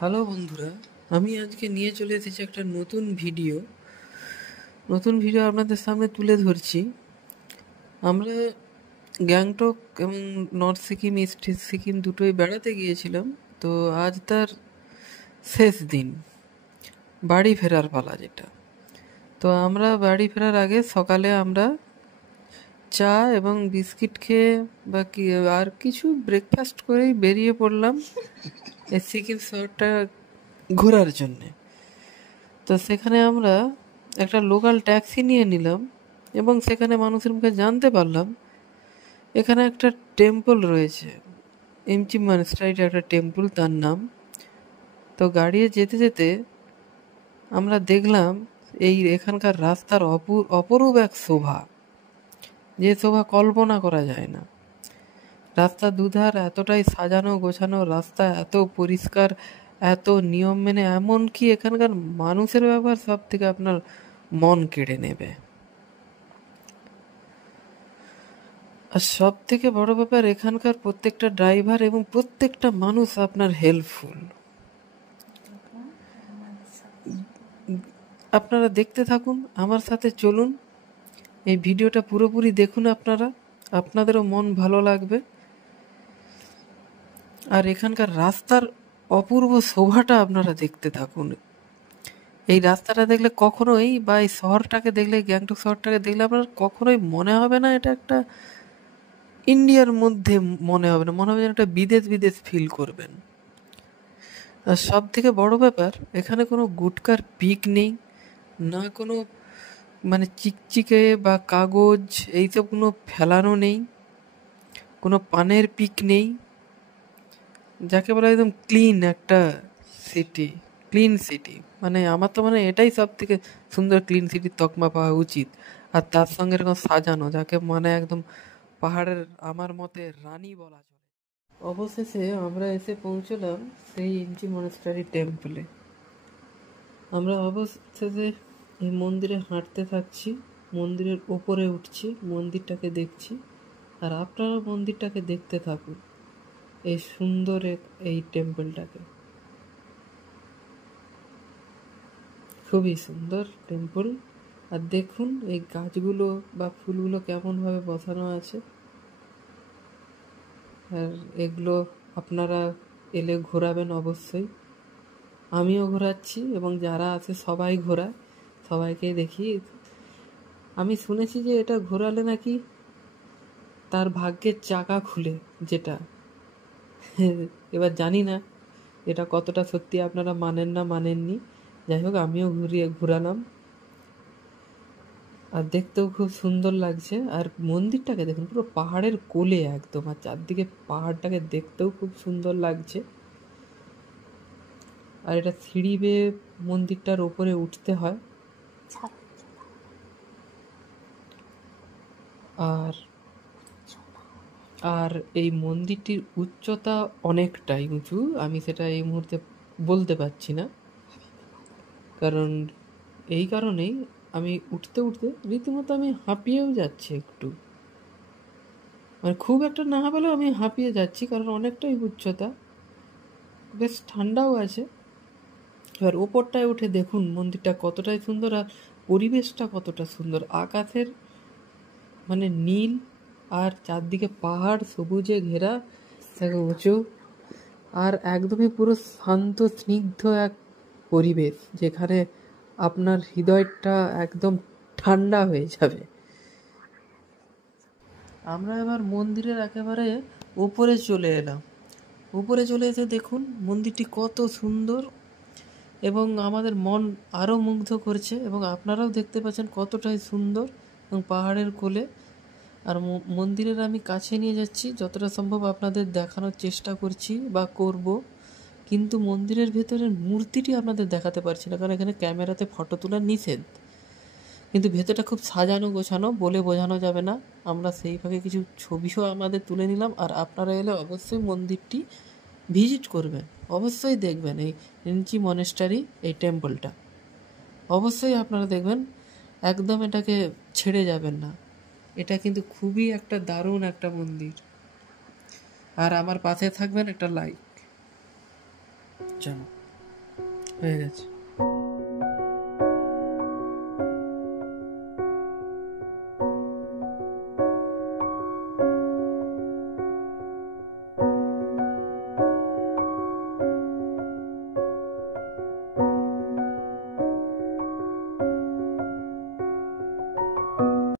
Hello বন্ধুরা, আমি আজকে নিয়ে চলে এসেছি একটা নতুন ভিডিও আপনাদের সামনে তুলে ধরছি। আমরা গ্যাংটক এবং নর্থ সিকিম, ইস্ট সিকিম দুটোই বেড়াতে গিয়েছিলাম। তো আজ তার শেষ দিন, বাড়ি ফেরার পালা যেটা। তো আমরা বাড়ি ফেরার আগে সকালে আমরা চা এবং বিস্কিট খেয়ে বা কি আর কিছু ব্রেকফাস্ট করেই বেরিয়ে পড়লাম এই সিকিম শহরটা ঘোরার জন্যে। তো সেখানে আমরা একটা লোকাল ট্যাক্সি নিয়ে নিলাম এবং সেখানে মানুষের মুখে জানতে পারলাম এখানে একটা টেম্পল রয়েছে, এমচি মনস্টারিটা একটা টেম্পল, তার নাম। তো গাড়িতে যেতে যেতে আমরা দেখলাম এখানকার রাস্তার অপরূপ এক শোভা, যে শোভা কল্পনা করা যায় না। রাস্তার দুধার এতটাই সাজানো গোছানো, রাস্তা এত পরিষ্কার, এত নিয়ম মেনে, এমনকি এখানকার মানুষের ব্যবহার সব থেকে আপনার মন কেড়ে নেবে। আর সব থেকে বড় ব্যাপার, এখানকার প্রত্যেকটা ড্রাইভার এবং প্রত্যেকটা মানুষ আপনার হেল্পফুল। আপনারা দেখতে থাকুন, আমার সাথে চলুন, এই ভিডিওটা পুরোপুরি দেখুন। আপনাদেরও মন ভালো লাগবে। আর এখানকার রাস্তার অপূর্ব শোভাটা আপনারা দেখতে থাকুন। এই রাস্তাটা দেখলে কখনোই, বা এই শহরটাকে দেখলে, গ্যাংটক শহরটাকে দেখলে আপনার কখনোই মনে হবে না এটা একটা ইন্ডিয়ার মধ্যে, মনে হবে না, মনে হবে যেন একটা বিদেশ ফিল করবেন। আর সব থেকে বড় ব্যাপার, এখানে কোনো গুটকার পিক নেই, না কোনো মানে চিকচিকে বা কাগজ এইসব কোনো ফেলানো নেই, কোনো পানের পিক নেই, যাকে বলে একদম ক্লিন একটা সিটি। ক্লিন সিটি মানে আমার তো মানে এটাই সব থেকে সুন্দর ক্লিন সিটির তকমা পাওয়া উচিত। আর তার সঙ্গে এরকম সাজানো, যাকে মানে একদম পাহাড়ের আমার মতে রানী বলা চলে। অবশেষে আমরা এসে পৌঁছলাম সেই ইঞ্চি মনেস্টারি টেম্পলে। আমরা অবশেষে এই মন্দিরে হাঁটতে থাকছি, মন্দিরের ওপরে উঠছি, মন্দিরটাকে দেখছি। আর আপনারা মন্দিরটাকে দেখতে থাকুন, এই সুন্দর এই টেম্পলটাকে। খুবই সুন্দর টেম্পল। আর দেখুন এই গাছগুলো বা ফুলগুলো কেমনভাবে বসানো আছে। আর এগুলো আপনারা এলে ঘোরাবেন অবশ্যই। আমিও ঘোরাচ্ছি এবং যারা আছে সবাই ঘোরায়, সবাইকে দেখি। আমি শুনেছি যে এটা ঘোরালে নাকি তার ভাগ্যের চাকা খুলে, যেটা এবার জানি না এটা কতটা সত্যি, আপনারা মানেন না মানেননি। যাই হোক, আমিও ঘুরালাম। আর দেখতেও খুব সুন্দর লাগছে। আর মন্দিরটাকে দেখুন, পুরো পাহাড়ের কোলে একদম, আর চারদিকে পাহাড়টাকে দেখতেও খুব সুন্দর লাগছে। আর এটা সিঁড়ি বেয়ে মন্দিরটার ওপরে উঠতে হয়। আর আর এই মন্দিরটির উচ্চতা অনেকটাই উঁচু, আমি সেটা এই মুহূর্তে বলতে পারছি না, কারণ এই কারণেই আমি উঠতে উঠতে রীতিমতো আমি হাঁপিয়েও যাচ্ছি একটু। মানে খুব একটা না হলেও আমি হাঁপিয়ে যাচ্ছি, কারণ অনেকটাই উচ্চতা, বেশ ঠান্ডাও আছে। এবার ওপরটায় উঠে দেখুন মন্দিরটা কতটাই সুন্দর, আর পরিবেশটা কতটা সুন্দর। আকাশের মানে নীল, আর চারদিকে পাহাড় সবুজে ঘেরা, উঁচু, আর একদমই পুরো শান্ত স্নিগ্ধ এক পরিবেশ, যেখানে আপনার হৃদয়টা একদম ঠান্ডা হয়ে যাবে। আমরা এবার মন্দিরের একেবারে উপরে চলে এলাম। উপরে চলে এসে দেখুন মন্দিরটি কত সুন্দর, এবং আমাদের মন আরও মুগ্ধ করছে, এবং আপনারাও দেখতে পাচ্ছেন কতটাই সুন্দর এবং পাহাড়ের কোলে। আর মন্দিরের আমি কাছে নিয়ে যাচ্ছি, যতটা সম্ভব আপনাদের দেখানোর চেষ্টা করছি বা করব, কিন্তু মন্দিরের ভেতরের মূর্তিটি আপনাদের দেখাতে পারছি না, কারণ এখানে ক্যামেরাতে ফটো তোলা নিষেধ। কিন্তু ভেতরটা খুব সাজানো গোছানো, বলে বোঝানো যাবে না। আমরা সেইভাবে কিছু ছবিও আমাদের তুলে নিলাম। আর আপনারা এলে অবশ্যই মন্দিরটি ভিজিট করবেন, অবশ্যই দেখবেন এই ইঞ্চি মনেস্টারি, এই টেম্পলটা অবশ্যই আপনারা দেখবেন, একদম এটাকে ছেড়ে যাবেন না। এটা কিন্তু খুবই একটা দারুণ একটা মন্দির। আর আমার পাশে থাকবেন, একটা লাইক জানো। হয়ে গেছে।